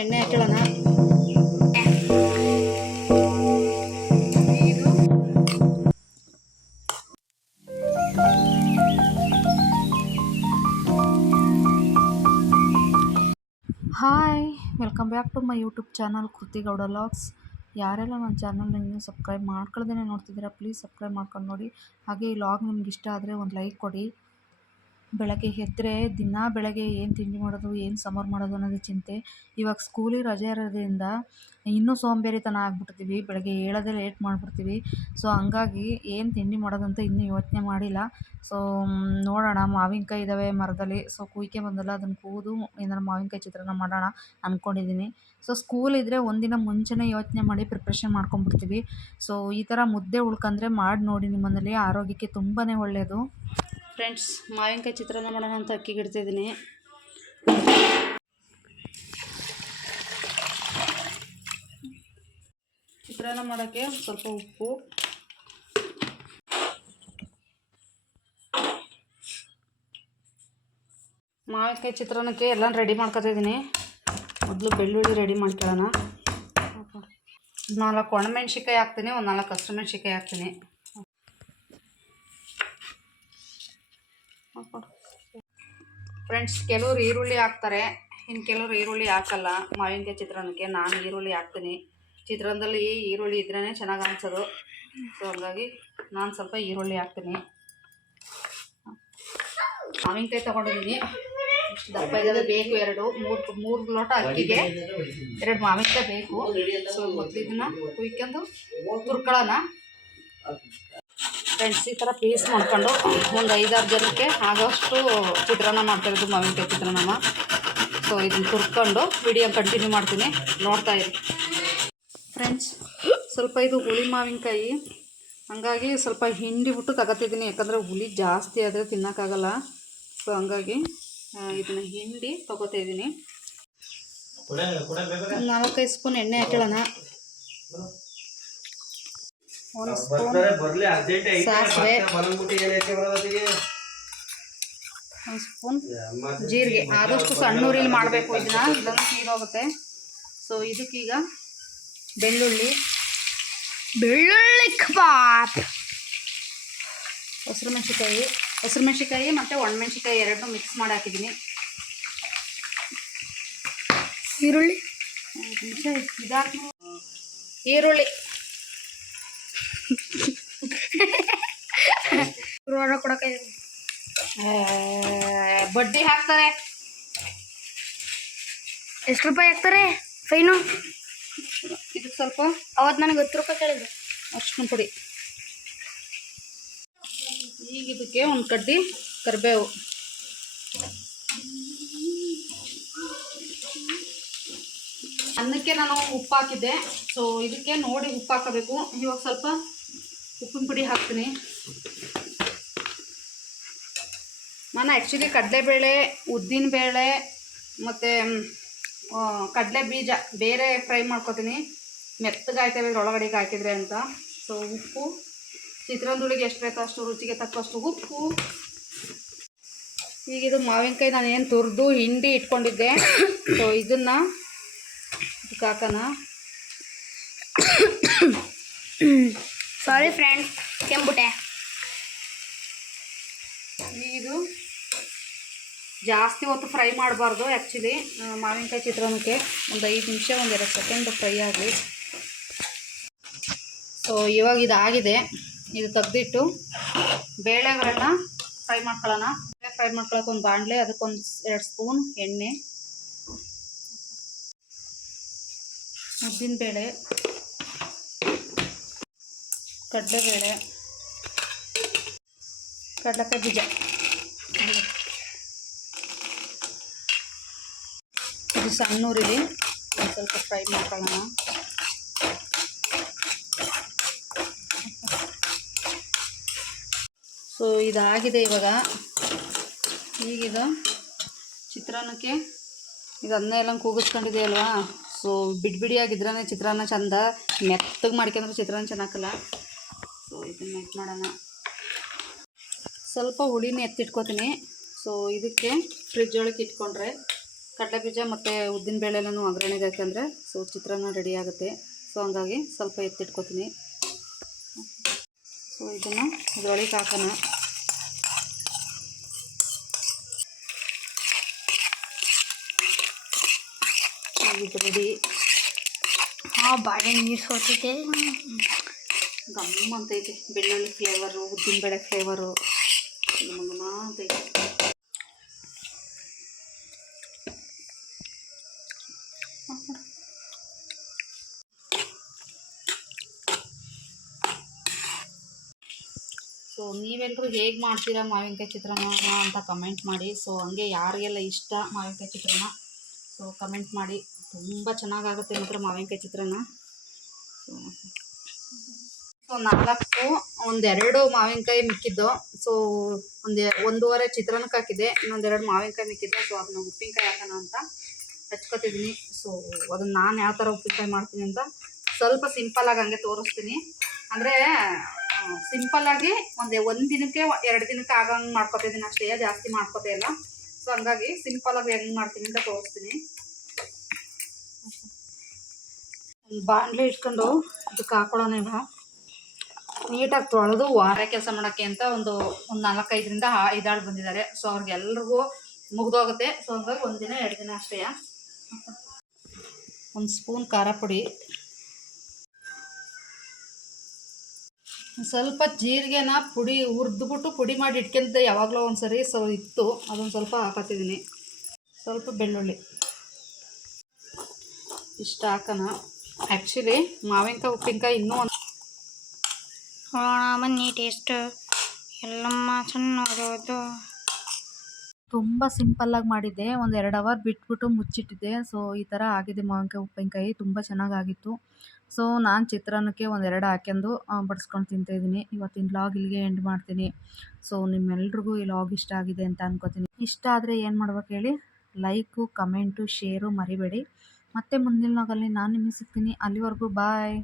ಎಣ್ಣೆ ಹಾಕೊಳ್ಳೋಣ. Hi, welcome back to my YouTube channel Kriti Gowda logs. ಯಾರೆಲ್ಲ ನನ್ನ ಚಾನಲ್ನ ಇನ್ನೂ ಸಬ್ಸ್ಕ್ರೈಬ್ ಮಾಡ್ಕೊಳ್ದೇ ನೋಡ್ತಿದ್ದೀರಾ, ಪ್ಲೀಸ್ ಸಬ್ಸ್ಕ್ರೈಬ್ ಮಾಡ್ಕೊಂಡು ನೋಡಿ. ಹಾಗೆ ಈ ಲಾಗ್ ನಿಮ್ಗೆ ಇಷ್ಟ ಆದರೆ ಒಂದು ಲೈಕ್ ಕೊಡಿ. ಬೆಳಗ್ಗೆ ಎದ್ದರೆ ದಿನ ಬೆಳಗ್ಗೆ ಏನು ತಿಂಡಿ ಮಾಡೋದು, ಏನು ಸಮರ್ ಮಾಡೋದು ಅನ್ನೋದು ಚಿಂತೆ. ಇವಾಗ ಸ್ಕೂಲಿಗೆ ರಜೆ ಇರೋದ್ರಿಂದ ಇನ್ನೂ ಸೋಂಬೇರಿತನ ಆಗ್ಬಿಟ್ಟಿದ್ದೀವಿ ಬೆಳಗ್ಗೆ ಏಳೋದೇ ಲೇಟ್ ಮಾಡಿಬಿಡ್ತೀವಿ. ಸೊ ಹಂಗಾಗಿ ಏನು ತಿಂಡಿ ಮಾಡೋದಂತ ಇನ್ನೂ ಯೋಚನೆ ಮಾಡಿಲ್ಲ. ಸೊ ನೋಡೋಣ. ಮಾವಿನಕಾಯಿ ಇದ್ದಾವೆ ಮರದಲ್ಲಿ. ಸೊ ಕುಯ್ಕೆ ಬಂದಲ್ಲ, ಅದನ್ನು ಕೂದು ಏನಾರು ಮಾವಿನಕಾಯಿ ಚಿತ್ರಾನ್ನ ಮಾಡೋಣ ಅಂದ್ಕೊಂಡಿದ್ದೀನಿ ಸೊ ಸ್ಕೂಲ್ ಇದ್ದರೆ ಒಂದಿನ ಮುಂಚೆನೇ ಯೋಚನೆ ಮಾಡಿ ಪ್ರಿಪ್ರೇಷನ್ ಮಾಡ್ಕೊಂಡ್ಬಿಡ್ತೀವಿ. ಸೊ ಈ ಥರ ಮುದ್ದೆ ಉಳ್ಕಂದ್ರೆ ಮಾಡಿ ನೋಡಿ ನಿಮ್ಮನೇಲಿ. ಆರೋಗ್ಯಕ್ಕೆ ತುಂಬಾ ಒಳ್ಳೆಯದು ಫ್ರೆಂಡ್ಸ್, ಮಾವಿನಕಾಯಿ ಚಿತ್ರಾನ್ನ ಮಾಡೋಣ ಅಂತ ಅಕ್ಕಿಗೆ ಇಡ್ತಿದ್ದೀನಿ ಚಿತ್ರಾನ್ನ ಮಾಡೋಕ್ಕೆ ಸ್ವಲ್ಪ ಉಪ್ಪು. ಮಾವಿನಕಾಯಿ ಚಿತ್ರಾನ್ನಕ್ಕೆ ಎಲ್ಲ ರೆಡಿ ಮಾಡ್ಕೊತಿದ್ದೀನಿ. ಮೊದಲು ಬೆಳ್ಳುಳ್ಳಿ ರೆಡಿ ಮಾಡ್ಕೊಳ್ಳೋಣ ನಾಲ್ಕು ಒಣಮೆಣ್ಸಿಕಾಯಿ ಹಾಕ್ತೀನಿ, ಒಂದು ನಾಲ್ಕು ಹಸಿರು ಮೆಣ್ಸಿಕಾಯಿ ಹಾಕ್ತೀನಿ. ಫ್ರೆಂಡ್ಸ್ ಕೆಲವರು ಈರುಳ್ಳಿ ಹಾಕ್ತಾರೆ. ಇನ್ನು ಕೆಲವರು ಈರುಳ್ಳಿ ಹಾಕಲ್ಲ. ಮಾವಿನಕಾಯಿ ಚಿತ್ರಾನ್ನಕ್ಕೆ ನಾನು ಈರುಳ್ಳಿ ಹಾಕ್ತೀನಿ. ಚಿತ್ರಾನ್ನದಲ್ಲಿ ಈರುಳ್ಳಿ ಇದ್ರೇ ಚೆನ್ನಾಗಿ ಅನ್ಸೋದು. ಸೊ ಹಂಗಾಗಿ ನಾನು ಸ್ವಲ್ಪ ಈರುಳ್ಳಿ ಹಾಕ್ತೀನಿ. ಮಾವಿನಕಾಯಿ ತೊಗೊಂಡಿದ್ದೀನಿ. ದಪ್ಪ ಇದ್ದಾವೆ ಬೇಕು ಎರಡು. ಮೂರು ಮೂರು ಲೋಟ ಅಕ್ಕಿಗೆ. ಎರಡು ಮಾವಿನಕಾಯಿ ಬೇಕು. ಸೊ ಮೊದಲು ಇದನ್ನು ಕುಯ್ಕೊಂಡು ತುರ್ಕೊಳ್ಳೋಣ. ಫ್ರೆಂಡ್ಸ್ ಈ ಥರ ಪೀಸ್ ಮಾಡ್ಕೊಂಡು ಒಂದು ಐದಾರು ಜನಕ್ಕೆ ಆಗೋಷ್ಟು ಚಿತ್ರಾನ್ನ ಮಾಡ್ತಾಯಿರೋದು ಮಾವಿನಕಾಯಿ ಚಿತ್ರಾನ್ನ ಸೊ ಇದನ್ನು ತುರ್ಕೊಂಡು ವಿಡಿಯೋ ಕಂಟಿನ್ಯೂ ಮಾಡ್ತೀನಿ. ನೋಡ್ತಾ ಇರಿ. ಫ್ರೆಂಡ್ಸ್ ಸ್ವಲ್ಪ ಇದು ಹುಳಿ ಮಾವಿನಕಾಯಿ ಹಾಗಾಗಿ ಸ್ವಲ್ಪ ಹಿಂಡಿ ಬಿಟ್ಟು ತಗೋತಿದ್ದೀನಿ ಯಾಕಂದರೆ ಹುಳಿ ಜಾಸ್ತಿ ಆದರೆ ತಿನ್ನೋಕ್ಕಾಗಲ್ಲ. ಸೊ ಹಂಗಾಗಿ ಇದನ್ನು ಹಿಂಡಿ ತೊಗೋತಾ ಇದ್ದೀನಿ. ಒಂದು ನಾಲ್ಕೈದು ಸ್ಪೂನ್ ಎಣ್ಣೆ ಹಾಕೊಳ್ಳೋಣ. ಒಂದು ಸ್ಪೂನ್ ಸಾಸಿವೆ ಒಂದು ಸ್ಪೂನ್ ಜೀರಿಗೆ ಆದಷ್ಟು ಸಣ್ಣ ಉರಿಲಿ ಮಾಡಬೇಕು ಇದನ್ನ ಇದನ್ನು ಸೀರೋಗುತ್ತೆ ಸೊ ಇದಕ್ಕೀಗ ಬೆಳ್ಳುಳ್ಳಿ. ಬೆಳ್ಳುಳ್ಳಿ ಕಬಾಬ್. ಹಸಿರು ಮೆಣಸಿಕಾಯಿ ಹಸಿರು ಮೆಣಸಿಕಾಯಿ ಮತ್ತು ಒಣಮೆಣ್ಸಿಕಾಯಿ ಎರಡನ್ನೂ ಮಿಕ್ಸ್ ಮಾಡಿ ಹಾಕಿದ್ದೀನಿ. ಈರುಳ್ಳಿ? ನಿಮಿಷ ಇದಾಕಿ ಈರುಳ್ಳಿ. ರೋಡ ಕೊಡಕ ಬಡ್ಡಿ ಹಾಕ್ತಾರೆ. ಎಷ್ಟು ರೂಪಾಯಿ ಹಾಕ್ತಾರೆ? ಫೈನು? ಇದಕ್ಕೆ ಸ್ವಲ್ಪ? ಅವತ್ತು ನನಗೆ ಹತ್ತು ರೂಪಾಯಿ ಕೇಳಿದ್ರು. ಅಷ್ಟು ಪುಡಿ ಈಗ ಇದಕ್ಕೆ ಒಂದು ಕಡ್ಡಿ ಕರಿಬೇವು. ಅನ್ನಕ್ಕೆ ನಾನು ಉಪ್ಪು ಹಾಕಿದ್ದೆ. ಸೊ ಇದಕ್ಕೆ ನೋಡಿ ಉಪ್ಪು ಹಾಕಬೇಕು. ಇವಾಗ ಸ್ವಲ್ಪ ಉಪ್ಪಿನ ಪುಡಿ ಹಾಕ್ತೀನಿ. ನಾನು ಆ್ಯಕ್ಚುಲಿ ಕಡಲೆಬೇಳೆ ಉದ್ದಿನಬೇಳೆ ಮತ್ತು ಕಡಲೆ ಬೀಜ ಬೇರೆ ಫ್ರೈ ಮಾಡ್ಕೊತೀನಿ. ಮೆತ್ತಗಾಯ್ತವೆ ಇದ್ರೊಳಗಡೆಗೆ ಹಾಕಿದ್ರೆ ಅಂತ. ಸೊ ಉಪ್ಪು, ಚಿತ್ರಾನ್ನದೊಳಗೆ ಎಷ್ಟು ಬೇಕೋ ಅಷ್ಟು ರುಚಿಗೆ ತಕ್ಕಷ್ಟು ಉಪ್ಪು. ಈಗ ಇದು ಮಾವಿನಕಾಯಿ ನಾನು ಏನು ತುರಿದು ಹಿಂಡಿ ಇಟ್ಕೊಂಡಿದ್ದೆ. ಸೊ ಇದನ್ನು ಇದಕ್ಕೆ ಹಾಕೋಣ. ಸಾರಿ ಫ್ರೆಂಡ್ಸ್ ಈಗ ಇದು ಜಾಸ್ತಿ ಹೊತ್ತು ಫ್ರೈ ಮಾಡಬಾರ್ದು ಆ್ಯಕ್ಚುಲಿ ಮಾವಿನಕಾಯಿ ಚಿತ್ರಾನ್ನಕ್ಕೆ ಒಂದು ಐದು ನಿಮಿಷ, ಒಂದು ಎರಡು ಸೆಕೆಂಡ್ ಫ್ರೈ ಆಗಲಿ. ಸೊ ಇವಾಗ ಇದಾಗಿದೆ. ಇದು ತೆಗ್ದಿಟ್ಟು ಬೇಳೆಗಳನ್ನ ಫ್ರೈ ಮಾಡ್ಕೊಳ್ಳೋಣ. ಬೇಳೆ ಫ್ರೈ ಮಾಡ್ಕೊಳಕ್ಕೆ ಒಂದು ಬಾಣಲೆ, ಅದಕ್ಕೊಂದು ಎರಡು ಸ್ಪೂನ್ ಎಣ್ಣೆ. ಉದ್ದಿನಬೇಳೆ ಕಡಲೆಬೇಳೆ, ಕಡಲೆಕಾಯಿ ಬೀಜ. ಇದು ಸಣ್ಣ ಉರಿಲಿ ಒಂದು ಸ್ವಲ್ಪ ಫ್ರೈ ಮಾಡ್ಕೊಳ್ಳೋಣ. ಸೊ ಇದಾಗಿದೆ ಇವಾಗ. ಈಗಿದು ಚಿತ್ರಾನ್ನಕ್ಕೆ ಇದು ಅನ್ನ ಎಲ್ಲ ಕೂಗಿಸ್ಕೊಂಡಿದೆ ಅಲ್ವಾ? ಸೊ ಬಿಡಿ ಬಿಡಿಯಾಗಿದ್ರೇ ಚಿತ್ರಾನ್ನ ಚಂದ. ಮೆತ್ತಗೆ ಮಾಡ್ಕೊಂಡ್ರೆ ಚಿತ್ರಾನ್ನ ಚೆನ್ನಾಗಲ್ಲ. ಇದನ್ನ ಇದು ಮಾಡೋಣ. ಸ್ವಲ್ಪ ಹುಳಿನ ಎತ್ತಿಟ್ಕೋತೀನಿ. ಸೊ ಇದಕ್ಕೆ ಫ್ರಿಜ್ ಒಳಗೆ ಇಟ್ಕೊಂಡ್ರೆ ಕಡಲೆಬೀಜ ಮತ್ತು ಉದ್ದಿನಬೇಳೆ ಬೇಳೆಲ್ಲೂ ಒಗ್ಗರಣೆಗೆ ಹಾಕಂದ್ರೆ ಸೊ ಚಿತ್ರಾನ್ನ ರೆಡಿ ಆಗುತ್ತೆ. ಸೊ ಹಂಗಾಗಿ ಸ್ವಲ್ಪ ಎತ್ತಿಟ್ಕೋತೀನಿ. ಸೊ ಇದನ್ನು ಇದರೊಳಗೆ ಹಾಕೋಣ. ಇದು ರೆಡಿ ಹಾಂ ಬಾಳೆ ನೀರು ಸೋತೈತೆ ಗಮ್ ಅಂತೈತೆ. ಬೆಳ್ಳುಳ್ಳಿ ಫ್ಲೇವರು ಉದ್ದಿನಬೇಳೆ ಫ್ಲೇವರು ಗಮ ಅಂತೈತಿ ಸೊ ನೀವೆಲ್ಲರೂ ಹೇಗೆ ಮಾಡ್ತೀರಾ ಮಾವಿನಕಾಯಿ ಚಿತ್ರಾನ್ನ ಅಂತ ಕಮೆಂಟ್ ಮಾಡಿ. ಸೊ ಹಂಗೆ ಯಾರಿಗೆಲ್ಲ ಇಷ್ಟ ಮಾವಿನಕಾಯಿ ಚಿತ್ರಾನ್ನ ಸೊ ಕಮೆಂಟ್ ಮಾಡಿ. ತುಂಬ ಚೆನ್ನಾಗಾಗುತ್ತೆ ಮಾತ್ರ ಮಾವಿನಕಾಯಿ ಚಿತ್ರಾನ್ನ. ಸೊ ಸೊ ನಾಲ್ಕು, ಒಂದೆರಡು ಮಾವಿನಕಾಯಿ ಮಿಕ್ಕಿದ್ದು. ಸೊ ಒಂದು, ಒಂದೂವರೆ ಚಿತ್ರಾನ್ನಕ್ಕೆ ಹಾಕಿದೆ ಇನ್ನೊಂದೆರಡು ಮಾವಿನಕಾಯಿ ಮಿಕ್ಕಿದ್ದೆ. ಸೊ ಅದನ್ನ ಉಪ್ಪಿನಕಾಯಿ ಹಾಕೋಣ ಅಂತ ಹಚ್ಕೊತಿದ್ದೀನಿ. ಸೊ ಅದನ್ನ ನಾನು ಯಾವ ಥರ ಉಪ್ಪಿನಕಾಯಿ ಮಾಡ್ತೀನಿ ಅಂತ ಸ್ವಲ್ಪ ಸಿಂಪಲ್ಲಾಗಿ ಹಂಗೆ ತೋರಿಸ್ತೀನಿ. ಅಂದರೆ ಸಿಂಪಲ್ಲಾಗಿ ಒಂದು ಒಂದು ದಿನಕ್ಕೆ, ಎರಡು ದಿನಕ್ಕೆ ಆಗಂಗೆ ಮಾಡ್ಕೊತಿದ್ದೀನಿ ಅಷ್ಟೇ, ಜಾಸ್ತಿ ಮಾಡ್ಕೊತಾ ಇಲ್ಲ. ಸೊ ಹಂಗಾಗಿ ಆಗಿ ಹೆಂಗೆ ಮಾಡ್ತೀನಿ ಅಂತ ತೋರಿಸ್ತೀನಿ. ಬಾಣಲೆ ಇಟ್ಕೊಂಡು ಅದಕ್ಕೆ ಹಾಕೊಳ್ಳೋಣ ಈಗ ನೀಟಾಗಿ ತೊಳೆದು ವಾರ ಕೆಲಸ ಮಾಡೋಕ್ಕೆ ಅಂತ ಒಂದು ಒಂದು ನಾಲ್ಕೈದರಿಂದ ಐದಾಳು ಬಂದಿದ್ದಾರೆ. ಸೊ ಅವ್ರಿಗೆಲ್ರಿಗೂ ಮುಗ್ದೋಗುತ್ತೆ. ಸೊ ಹಂಗಾಗಿ ಒಂದು ದಿನ, ಎರಡು ದಿನ ಅಷ್ಟೇ. ಒಂದು ಸ್ಪೂನ್ ಖಾರ ಪುಡಿ. ಸ್ವಲ್ಪ ಜೀರಿಗೆನ ಪುಡಿ ಹುರಿದ್ಬಿಟ್ಟು ಪುಡಿ ಮಾಡಿ ಇಟ್ಕೊಂತ ಯಾವಾಗಲೂ ಒಂದು ಸರಿ ಸೊ, ಇತ್ತು. ಅದೊಂದು ಸ್ವಲ್ಪ ಹಾಕತ್ತಿದ್ದೀನಿ ಸ್ವಲ್ಪ ಬೆಳ್ಳುಳ್ಳಿ. ಇಷ್ಟು ಹಾಕೋಣ. ಆ್ಯಕ್ಚುಲಿ ಮಾವಿನಕಾಯಿ, ಉಪ್ಪಿನಕಾಯಿ ಇನ್ನೂ ಒಂದು ನೋಡೋಣ ಬನ್ನಿ ಟೇಸ್ಟ್. ಎಲ್ಲಮ್ಮ ಚೆನ್ನಾಗಿರೋದು ತುಂಬ ಸಿಂಪಲ್ಲಾಗಿ ಮಾಡಿದ್ದೆ. ಒಂದು ಎರಡು ಅವರ್ ಬಿಟ್ಬಿಟ್ಟು ಮುಚ್ಚಿಟ್ಟಿದ್ದೆ. ಸೊ, ಈ ಥರ ಆಗಿದೆ ಮಾವಿನಕಾಯಿ, ಉಪ್ಪಿನಕಾಯಿ. ತುಂಬ ಚೆನ್ನಾಗಾಗಿತ್ತು. ಸೊ, ನಾನು ಚಿತ್ರಾನ್ನಕ್ಕೆ ಒಂದೆರಡು ಹಾಕ್ಯಂದು ಬಡಿಸ್ಕೊಂಡು ಇದೀನಿ ಇವತ್ತಿನ ಲಾಗ್ ಇಲ್ಲಿಗೆ ಎಂಡ್ ಮಾಡ್ತೀನಿ. ಸೊ, ನಿಮ್ಮೆಲ್ರಿಗೂ ಈ ಲಾಗ್ ಇಷ್ಟ ಆಗಿದೆ ಅಂತ ಅನ್ಕೋತೀನಿ. ಇಷ್ಟ ಆದರೆ ಏನು ಮಾಡ್ಬೇಕು ಹೇಳಿ? ಲೈಕು, ಕಮೆಂಟು, ಶೇರು ಮರಿಬೇಡಿ. ಮತ್ತೆ ಮುಂದಿನ ಲಾಗಲ್ಲಿ ನಾನು ನಿಮಗೆ ಸಿಗ್ತೀನಿ. ಅಲ್ಲಿವರೆಗೂ ಬಾಯ್.